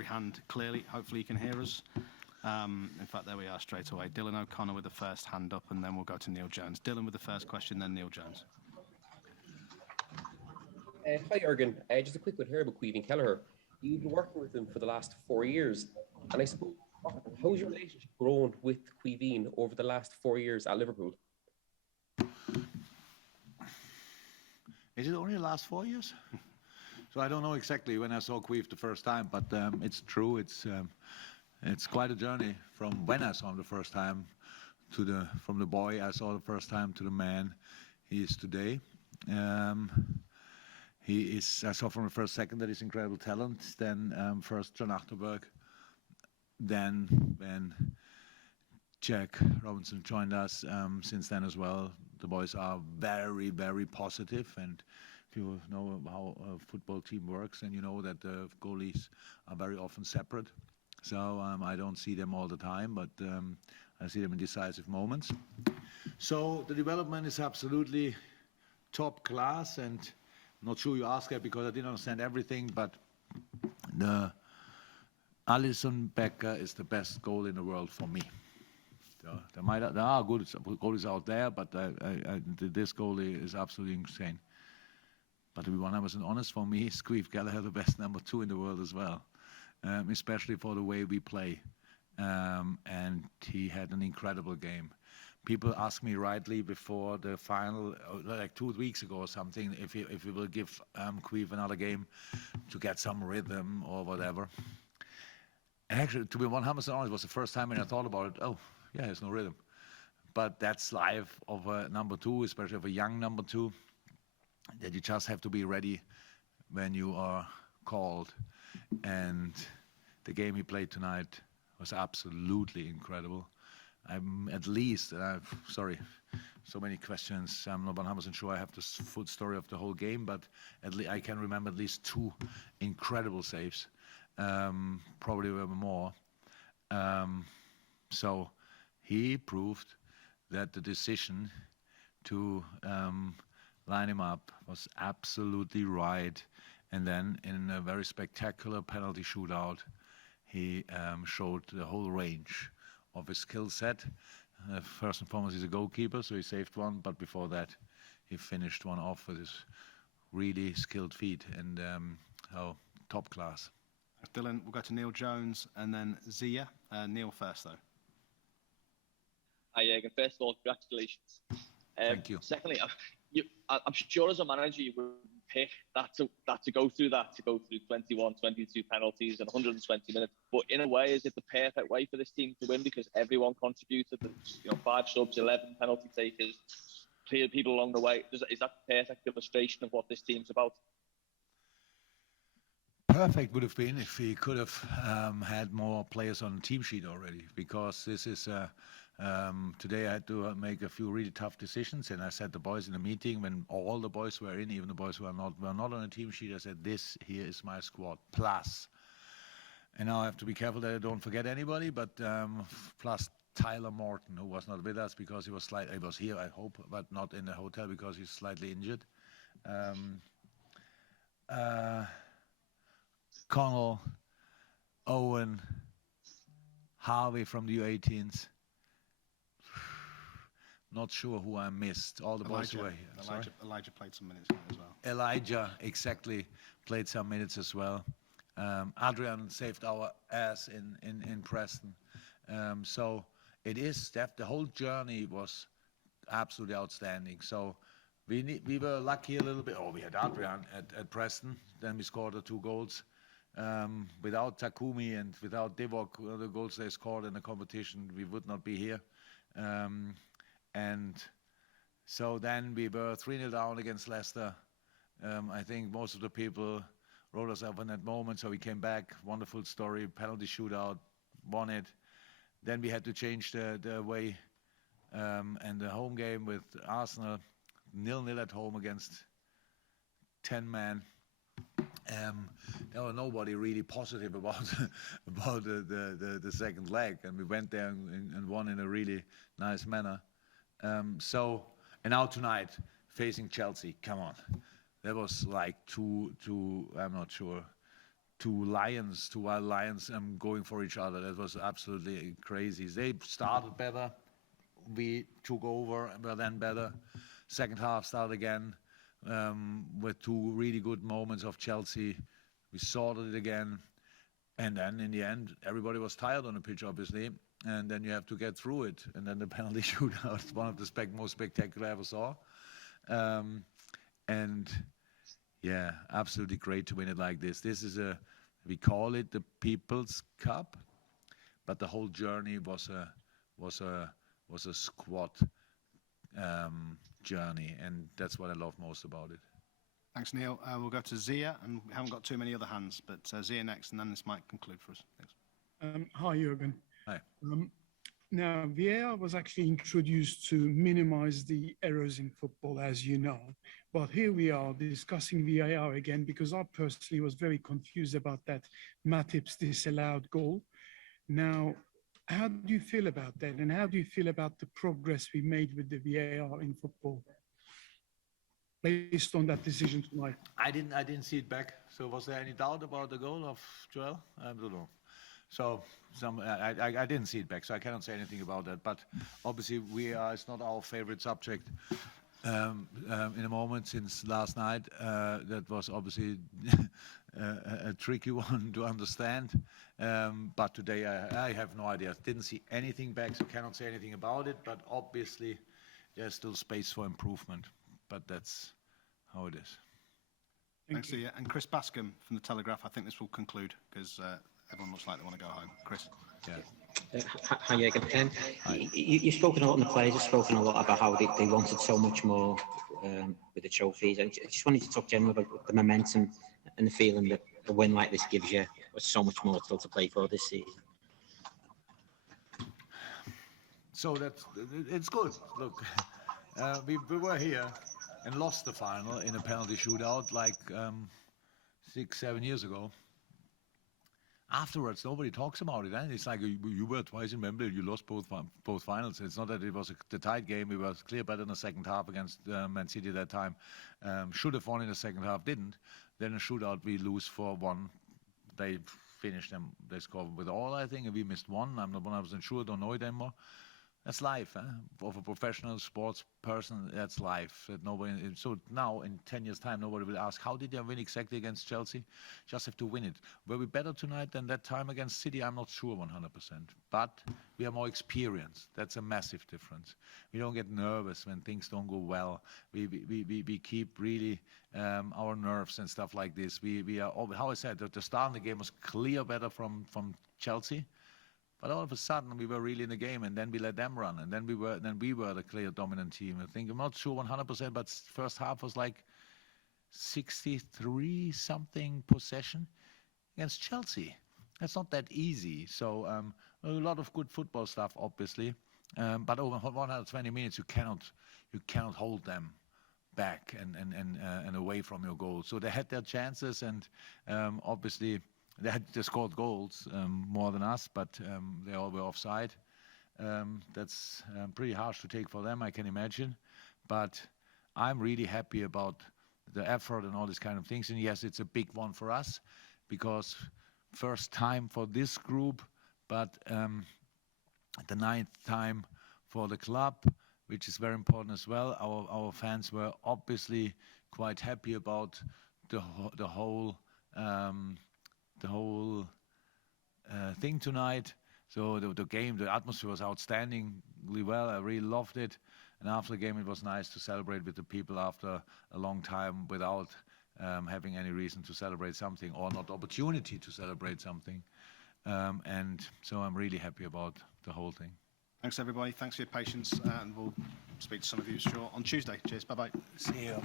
every hand clearly. Hopefully you can hear us. In fact, there we are straight away. Dylan O'Connor with the first hand up, and then we'll go to Neil Jones. Dylan with the first question, then Neil Jones. Hi, Jurgen. Just a quick one here about Queeve Kelleher. You've been working with him for the last 4 years, and I suppose, how's your relationship grown with Queeveen over the last 4 years at Liverpool? Is it only the last 4 years? So I don't know exactly when I saw Queeve the first time, but it's true. It's quite a journey from when I saw him the first time to from the boy I saw the first time to the man he is today. I saw from the first second that he's incredible talent. Then first John Achterberg, then when Jack Robinson joined us, since then as well, the boys are very, very positive. And if you know how a football team works, and you know that the goalies are very often separate. So I don't see them all the time, but I see them in decisive moments. So the development is absolutely top class, and I'm not sure you asked that because I didn't understand everything, but the Alisson Becker is the best goal in the world for me. There are good goalies out there, but this goalie is absolutely insane. But to be 100% honest, for me, Queeve Kelleher the best number 2 in the world as well, especially for the way we play. And he had an incredible game. People asked me rightly before the final, like 2 weeks ago or something, if we will give Queeve another game to get some rhythm or whatever. And actually, to be 100% honest, it was the first time when I thought about it. Oh, yeah, there's no rhythm. But that's life of a number 2, especially of a young number 2, that you just have to be ready when you are called. And the game he played tonight was absolutely incredible. I'm at least, sorry, so many questions. I'm not 100% sure I have the full story of the whole game, but I can remember at least 2 incredible saves. Probably were more. So he proved that the decision to line him up was absolutely right. And then in a very spectacular penalty shootout, he showed the whole range of his skill set. First and foremost, he's a goalkeeper, so he saved one. But before that, he finished one off with his really skilled feet, and top class. Dylan, we'll go to Neil Jones and then Zia. Neil first, though. Hi, Jurgen. First of all, congratulations. Thank you. Secondly, I'm sure as a manager you would pick that to go through 21, 22 penalties and 120 minutes. But in a way, is it the perfect way for this team to win because everyone contributed? 5 subs, 11 penalty takers, cleared people along the way. Is that the perfect illustration of what this team's about? Perfect would have been if we could have had more players on the team sheet already, because this is today I had to make a few really tough decisions, and I said the boys in the meeting when all the boys were in, even the boys who were not on the team sheet, I said this here is my squad plus, and now I have to be careful that I don't forget anybody, but plus Tyler Morton, who was not with us because he was here I hope, but not in the hotel because he's slightly injured. Connell, Owen, Harvey from the U18s. Not sure who I missed. All the boys who were here. Elijah played some minutes as well. Elijah, exactly, played some minutes as well. Adrian saved our ass in Preston. So it is, the whole journey was absolutely outstanding. So we were lucky a little bit. Oh, we had Adrian at Preston. Then we scored the 2 goals. Without Takumi and without Divock, the goals they scored in the competition, we would not be here. And so then we were 3-0 down against Leicester. I think most of the people wrote us up in that moment, so we came back. Wonderful story, penalty shootout, won it. Then we had to change the way, and the home game with Arsenal, 0-0 at home against 10 men. There was nobody really positive about the second leg, and we went there and won in a really nice manner. And now tonight facing Chelsea, come on, that was like two I'm not sure, wild lions going for each other. That was absolutely crazy. They started better. We took over, were then better. Second half started again with two really good moments of Chelsea. We sorted it again. And then in the end, everybody was tired on the pitch, obviously. And then you have to get through it. And then the penalty shootout, one of the most spectacular I ever saw. And yeah, absolutely great to win it like this. This is we call it the People's Cup, but the whole journey was a squad journey, and that's what I love most about it. Thanks, Neil. We'll go to Zia, and we haven't got too many other hands, but Zia next, and then this might conclude for us. Thanks. Hi, Jurgen. Hi. Now, VAR was actually introduced to minimize the errors in football, as you know. But here we are discussing VAR again, because I personally was very confused about that Matip's disallowed goal. Now, how do you feel about that? And how do you feel about the progress we made with the VAR in football based on that decision tonight? I didn't see it back. So was there any doubt about the goal of Joel? I don't know. So I didn't see it back, so I cannot say anything about that. But obviously, VAR is not our favorite subject in a moment since last night. That was obviously a tricky one to understand. But today, I have no idea. Didn't see anything back, so cannot say anything about it. But obviously, there's still space for improvement. But that's how it is. Thanks, Zia. And Chris Bascom from The Telegraph, I think this will conclude, because everyone looks like they want to go home. Chris. Yeah. Hi, Jürgen. You've spoken a lot, and the players have spoken a lot about how they wanted so much more with the trophies. I just wanted to talk generally about the momentum and the feeling that a win like this gives you so much more still to play for this season. So it's good. Look, we were here and lost the final in a penalty shootout like 6-7 years ago. Afterwards, nobody talks about it. It's like you were twice in Wembley, you lost both finals. It's not that it was the tight game. We were clear better in the second half against Man City that time. Should have won in the second half, didn't. Then a shootout, we lose 4-1. They finished them. They scored with all, I think, and we missed one. I'm not 100% sure. Don't know it anymore. That's life, of a professional sports person. That's life. That nobody. So now, in 10 years' time, nobody will ask, how did they win exactly against Chelsea? Just have to win it. Were we better tonight than that time against City? I'm not sure 100%. But we are more experienced. That's a massive difference. We don't get nervous when things don't go well. We keep really our nerves and stuff like this. We are, how I said, the start of the game was clear better from Chelsea. But all of a sudden, we were really in the game, and then we let them run, and then we were the clear dominant team. I think I'm not sure 100%, but first half was like 63 something possession against Chelsea. That's not that easy. So a lot of good football stuff, obviously, but over 120 minutes, you cannot hold them back and away from your goal. So they had their chances, and obviously. They scored goals more than us, but they all were offside. That's pretty harsh to take for them, I can imagine. But I'm really happy about the effort and all these kind of things. And yes, it's a big one for us because first time for this group, but the 9th time for the club, which is very important as well. Our fans were obviously quite happy about the whole thing tonight. So the game, the atmosphere was outstandingly well. I really loved it. And after the game, it was nice to celebrate with the people after a long time without having any reason to celebrate something or not opportunity to celebrate something. And so I'm really happy about the whole thing. Thanks, everybody. Thanks for your patience. And we'll speak to some of you on Tuesday. Cheers. Bye-bye. See you.